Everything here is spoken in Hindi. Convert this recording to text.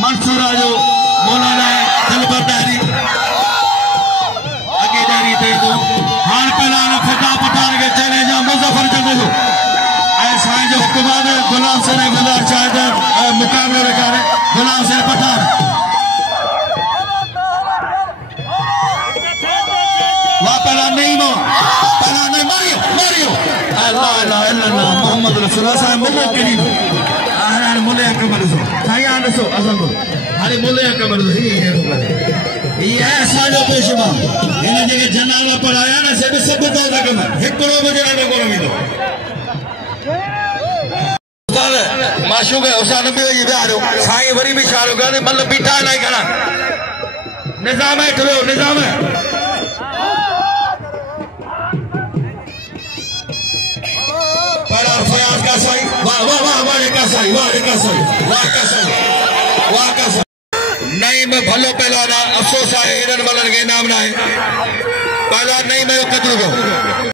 मंसूर जो मौलाना दिलबरदारी अगे जारी थे तो हां पहला खिताब पठान के चैलेंज मुजफ्फर जंगल ऐसा जो हुकूमत गुलाम हुसैन गुलजार शायद मुकाबले रखा है गुलाम हुसैन पठान वाह पहला नहीं मारियो मारियो अल्लाह अल्लाह अल्लाह मोहम्मद रसूलुल्लाह साहब मुल्ला करीम आने मुल्ले कमर सो साईं आने सो असल को हाले मुल्ले कमर ही है तो ये ऐसा जो पेशवा इन जगह जनाला पढ़ाया ना से सब तो रकम 1 करोड़ बजे ना को मिलो उस्ताद माशूक है उस्ताद नबी ये बिहार साईं वरी भी शारो का मतलब बीठा नहीं करा निजाम है ठलो निजाम है फयाज का साई वाह वाह वाह वाह का साई वाह का साई वाह का साई वाह का साई नहीं मैं भलो पहलवान अफसोस है हिरन मलन के नाम ना है पहलवान नहीं मैं कदर को